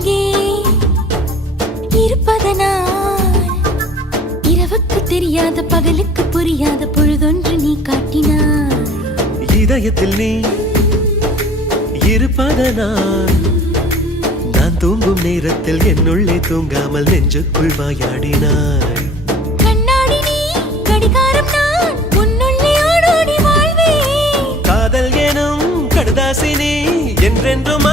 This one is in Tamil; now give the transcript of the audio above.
அருகே இருப்பதனால் இரவுக்கு தெரியாத பகலுக்கு புரியாத பொழுதொன்று நீ காட்டினாய். இதயத்தில் நீ இருப்பதனால் நான் தூங்கும் நேரத்தில் என்னுள்ளே தூங்காமல் நெஞ்சுக்குள் வாயாடினாய். கண்ணாடி நீ கடிகாரம் நான் உன்னுள்ளே ஓடோடி வாழ்வே. காதல் எனும் கடுதாசி நீ என்றென்றும்